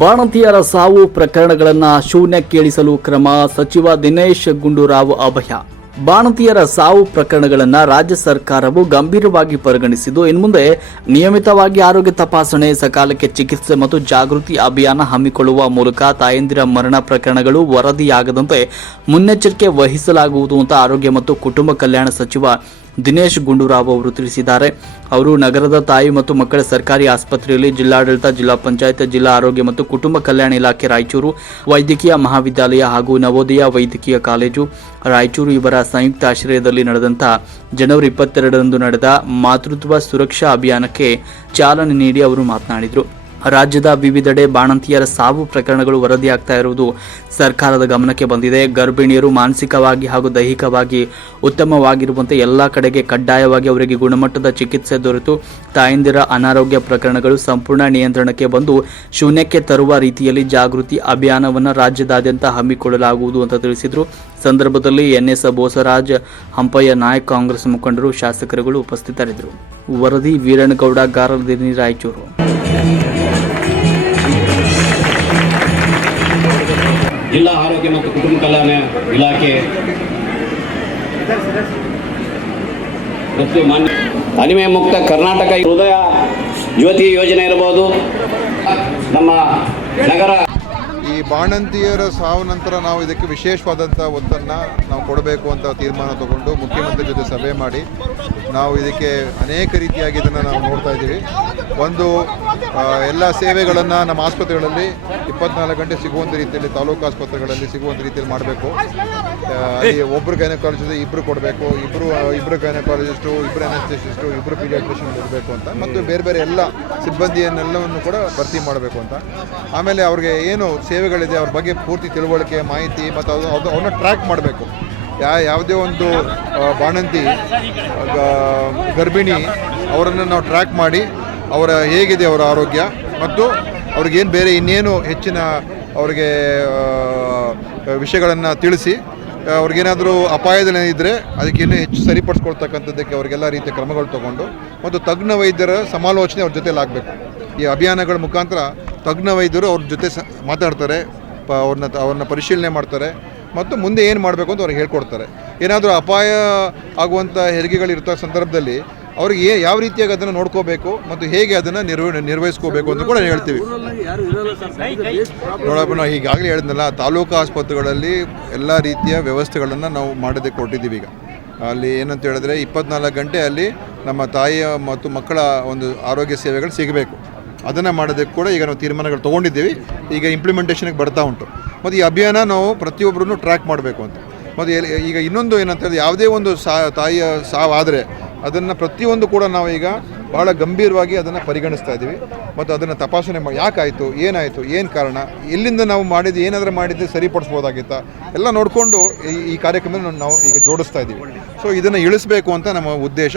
ಬಾಣಂತಿಯರ ಸಾವು ಪ್ರಕರಣಗಳನ್ನು ಶೂನ್ಯಕ್ಕೇಳಿಸಲು ಕ್ರಮ ಸಚಿವ ದಿನೇಶ್ ಗುಂಡೂರಾವ್ ಅಭಯ. ಬಾಣಂತಿಯರ ಸಾವು ಪ್ರಕರಣಗಳನ್ನು ರಾಜ್ಯ ಸರ್ಕಾರವು ಗಂಭೀರವಾಗಿ ಪರಿಗಣಿಸಿದ್ದು ಇನ್ಮುಂದೆ ನಿಯಮಿತವಾಗಿ ಆರೋಗ್ಯ ತಪಾಸಣೆ, ಸಕಾಲಕ್ಕೆ ಚಿಕಿತ್ಸೆ ಮತ್ತು ಜಾಗೃತಿ ಅಭಿಯಾನ ಹಮ್ಮಿಕೊಳ್ಳುವ ಮೂಲಕ ತಾಯಂದಿರ ಮರಣ ಪ್ರಕರಣಗಳು ವರದಿಯಾಗದಂತೆ ಮುನ್ನೆಚ್ಚರಿಕೆ ವಹಿಸಲಾಗುವುದು ಅಂತ ಆರೋಗ್ಯ ಮತ್ತು ಕುಟುಂಬ ಕಲ್ಯಾಣ ಸಚಿವ ದಿನೇಶ್ ಗುಂಡೂರಾವ್ ಅವರು ತಿಳಿಸಿದ್ದಾರೆ. ಅವರು ನಗರದ ತಾಯಿ ಮತ್ತು ಮಕ್ಕಳ ಸರ್ಕಾರಿ ಆಸ್ಪತ್ರೆಯಲ್ಲಿ ಜಿಲ್ಲಾಡಳಿತ, ಜಿಲ್ಲಾ ಪಂಚಾಯತ್, ಜಿಲ್ಲಾ ಆರೋಗ್ಯ ಮತ್ತು ಕುಟುಂಬ ಕಲ್ಯಾಣ ಇಲಾಖೆ ರಾಯಚೂರು, ವೈದ್ಯಕೀಯ ಮಹಾವಿದ್ಯಾಲಯ ಹಾಗೂ ನವೋದಯ ವೈದ್ಯಕೀಯ ಕಾಲೇಜು ರಾಯಚೂರು ಇವರ ಸಂಯುಕ್ತ ಆಶ್ರಯದಲ್ಲಿ ನಡೆದಂತಹ ಜನವರಿ ಇಪ್ಪತ್ತೆರಡರಂದು ನಡೆದ ಮಾತೃತ್ವ ಸುರಕ್ಷಾ ಅಭಿಯಾನಕ್ಕೆ ಚಾಲನೆ ನೀಡಿ ಅವರು ಮಾತನಾಡಿದರು. ರಾಜ್ಯದ ವಿವಿಧೆಡೆ ಬಾಣಂತಿಯರ ಸಾವು ಪ್ರಕರಣಗಳು ವರದಿಯಾಗ್ತಾ ಇರುವುದು ಸರ್ಕಾರದ ಗಮನಕ್ಕೆ ಬಂದಿದೆ. ಗರ್ಭಿಣಿಯರು ಮಾನಸಿಕವಾಗಿ ಹಾಗೂ ದೈಹಿಕವಾಗಿ ಉತ್ತಮವಾಗಿರುವಂತೆ ಎಲ್ಲ ಕಡೆಗೆ ಕಡ್ಡಾಯವಾಗಿ ಅವರಿಗೆ ಗುಣಮಟ್ಟದ ಚಿಕಿತ್ಸೆ ದೊರೆತು. ತಾಯಂದಿರ ಅನಾರೋಗ್ಯ ಪ್ರಕರಣಗಳು ಸಂಪೂರ್ಣ ನಿಯಂತ್ರಣಕ್ಕೆ ಬಂದು ಶೂನ್ಯಕ್ಕೆ ತರುವ ರೀತಿಯಲ್ಲಿ ಜಾಗೃತಿ ಅಭಿಯಾನವನ್ನು ರಾಜ್ಯದಾದ್ಯಂತ ಹಮ್ಮಿಕೊಳ್ಳಲಾಗುವುದು ಅಂತ ತಿಳಿಸಿದರು. ಸಂದರ್ಭದಲ್ಲಿ ಎನ್ಎಸ್ ಬೋಸರಾಜ್, ಹಂಪಯ್ಯ ನಾಯಕ್, ಕಾಂಗ್ರೆಸ್ ಮುಖಂಡರು, ಶಾಸಕರುಗಳು ಉಪಸ್ಥಿತರಿದ್ದರು. ವರದಿ ವೀರಣ್ಣಗೌಡ ಗಾರಲದಿನಿ, ರಾಯಚೂರು. ಜಿಲ್ಲಾ ಆರೋಗ್ಯ ಮತ್ತು ಕುಟುಂಬ ಕಲ್ಯಾಣ ಇಲಾಖೆ ಅನಿಮೆ ಮುಕ್ತ ಕರ್ನಾಟಕ ಹೃದಯ ಯುವತಿ ಯೋಜನೆ ಇರಬಹುದು. ನಮ್ಮ ನಗರ ಈ ಬಾಣಂತಿಯರ ಸಾವು ನಂತರ ನಾವು ಇದಕ್ಕೆ ವಿಶೇಷವಾದಂಥ ಒತ್ತನ್ನು ನಾವು ಕೊಡಬೇಕು ಅಂತ ತೀರ್ಮಾನ ತಗೊಂಡು ಮುಖ್ಯಮಂತ್ರಿ ಜೊತೆ ಸಭೆ ಮಾಡಿ ನಾವು ಇದಕ್ಕೆ ಅನೇಕ ರೀತಿಯಾಗಿ ಇದನ್ನು ನಾವು ನೋಡ್ತಾ ಇದ್ದೀವಿ. ಒಂದು ಎಲ್ಲ ಸೇವೆಗಳನ್ನು ನಮ್ಮ ಆಸ್ಪತ್ರೆಗಳಲ್ಲಿ ಇಪ್ಪತ್ನಾಲ್ಕು ಗಂಟೆ ಸಿಗುವಂಥ ರೀತಿಯಲ್ಲಿ, ತಾಲೂಕು ಆಸ್ಪತ್ರೆಗಳಲ್ಲಿ ಸಿಗುವಂಥ ರೀತಿಯಲ್ಲಿ ಮಾಡಬೇಕು. ಅಲ್ಲಿ ಒಬ್ಬರು ಗೈನಕಾಲಜಿಸ್ಟ್ ಇಬ್ಬರು ಕೊಡಬೇಕು ಇಬ್ಬರು ಇಬ್ಬರು ಗೈನಕಾಲಜಿಸ್ಟು ಇಬ್ಬರು ಅನಸ್ಟೆಸಿಸ್ಟು ಇಬ್ಬರು ಪೀಡಿಯಾಟ್ರಿಷನ್ ಇರಬೇಕು ಅಂತ. ಮತ್ತು ಬೇರೆ ಬೇರೆ ಎಲ್ಲ ಸಿಬ್ಬಂದಿಯನ್ನೆಲ್ಲವನ್ನು ಕೂಡ ಭರ್ತಿ ಮಾಡಬೇಕು ಅಂತ. ಆಮೇಲೆ ಅವ್ರಿಗೆ ಏನು ಸೇವೆಗಳಿದೆ, ಅವ್ರ ಬಗ್ಗೆ ಪೂರ್ತಿ ತಿಳುವಳಿಕೆ, ಮಾಹಿತಿ, ಮತ್ತು ಅದು ಅದು ಅವನ್ನ ಟ್ರ್ಯಾಕ್ ಮಾಡಬೇಕು. ಯಾ ಯಾವುದೇ ಒಂದು ಬಾಣಂತಿ ಗರ್ಭಿಣಿ ಅವರನ್ನು ನಾವು ಟ್ರ್ಯಾಕ್ ಮಾಡಿ ಅವರ ಹೇಗಿದೆ ಅವರ ಆರೋಗ್ಯ ಮತ್ತು ಅವ್ರಿಗೇನು ಬೇರೆ ಇನ್ನೇನು ಹೆಚ್ಚಿನ ಅವರಿಗೆ ವಿಷಯಗಳನ್ನು ತಿಳಿಸಿ ಅವ್ರಿಗೇನಾದರೂ ಅಪಾಯದಲ್ಲಿ ಇದ್ದರೆ ಅದಕ್ಕಿನ್ನೂ ಹೆಚ್ಚು ಸರಿಪಡಿಸ್ಕೊಳ್ತಕ್ಕಂಥದ್ದಕ್ಕೆ ಅವರಿಗೆಲ್ಲ ರೀತಿಯ ಕ್ರಮಗಳು ತಗೊಂಡು ಮತ್ತು ತಜ್ಞ ವೈದ್ಯರ ಸಮಾಲೋಚನೆ ಅವ್ರ ಜೊತೆಲಿ ಆಗಬೇಕು. ಈ ಅಭಿಯಾನಗಳ ಮುಖಾಂತರ ತಜ್ಞ ವೈದ್ಯರು ಅವ್ರ ಜೊತೆ ಸ, ಮಾತಾಡ್ತಾರೆ, ಪ, ಅವ್ರನ್ನ ಅವ್ರನ್ನ ಪರಿಶೀಲನೆ ಮಾಡ್ತಾರೆ ಮತ್ತು ಮುಂದೆ ಏನು ಮಾಡಬೇಕು ಅಂತ ಅವ್ರಿಗೆ ಹೇಳ್ಕೊಡ್ತಾರೆ. ಏನಾದರೂ ಅಪಾಯ ಆಗುವಂಥ ಹೆರಿಗೆಗಳಿರ್ತ ಸಂದರ್ಭದಲ್ಲಿ ಅವ್ರಿಗೆ ಏ ಯಾವ ರೀತಿಯಾಗಿ ಅದನ್ನು ನೋಡ್ಕೋಬೇಕು ಮತ್ತು ಹೇಗೆ ಅದನ್ನು ನಿರ್ವ ನಿರ್ವಹಿಸ್ಕೋಬೇಕು ಅಂತ ಕೂಡ ಹೇಳ್ತೀವಿ. ನೋಡಪ್ಪ, ನಾವು ಈಗಾಗಲೇ ಹೇಳಿದ್ನಲ್ಲ, ತಾಲೂಕು ಆಸ್ಪತ್ರೆಗಳಲ್ಲಿ ಎಲ್ಲ ರೀತಿಯ ವ್ಯವಸ್ಥೆಗಳನ್ನು ನಾವು ಮಾಡೋದಕ್ಕೆ ಕೊಟ್ಟಿದ್ದೀವಿ ಈಗ. ಅಲ್ಲಿ ಏನಂತ ಹೇಳಿದ್ರೆ ಇಪ್ಪತ್ನಾಲ್ಕು ಗಂಟೆ ಅಲ್ಲಿ ನಮ್ಮ ತಾಯಿಯ ಮತ್ತು ಮಕ್ಕಳ ಒಂದು ಆರೋಗ್ಯ ಸೇವೆಗಳು ಸಿಗಬೇಕು. ಅದನ್ನು ಮಾಡೋದಕ್ಕೆ ಕೂಡ ಈಗ ನಾವು ತೀರ್ಮಾನಗಳು ತೊಗೊಂಡಿದ್ದೀವಿ. ಈಗ ಇಂಪ್ಲಿಮೆಂಟೇಷನ್ಗೆ ಬರ್ತಾ ಉಂಟು. ಮತ್ತು ಈ ಅಭಿಯಾನ ನಾವು ಪ್ರತಿಯೊಬ್ಬರನ್ನು ಟ್ರ್ಯಾಕ್ ಮಾಡಬೇಕು ಅಂತ. ಮತ್ತು ಎಲ್ಲಿ- ಈಗ ಇನ್ನೊಂದು ಏನಂತ ಹೇಳಿದ್ರೆ ಯಾವುದೇ ಒಂದು ಸಾ ತಾಯಿಯ ಸಾವಾದರೆ ಅದನ್ನು ಪ್ರತಿಯೊಂದು ಕೂಡ ನಾವು ಈಗ ಬಹಳ ಗಂಭೀರವಾಗಿ ಅದನ್ನು ಪರಿಗಣಿಸ್ತಾ ಇದ್ದೀವಿ. ಮತ್ತು ಅದನ್ನು ತಪಾಸಣೆ ಮಾಡಿ ಯಾಕಾಯಿತು ಏನಾಯಿತು ಏನು ಕಾರಣ ಎಲ್ಲಿಂದ ನಾವು ಮಾಡಿದ್ದು ಏನಾದರೂ ಮಾಡಿದ್ದು ಸರಿಪಡಿಸ್ಬೋದಾಗಿತ್ತಾ ಎಲ್ಲ ನೋಡಿಕೊಂಡು ಈ ಈ ಕಾರ್ಯಕ್ರಮ ನಾವು ಈಗ ಜೋಡಿಸ್ತಾ ಇದ್ದೀವಿ. ಸೊ ಇದನ್ನು ಇಳಿಸಬೇಕು ಅಂತ ನಮ್ಮ ಉದ್ದೇಶ.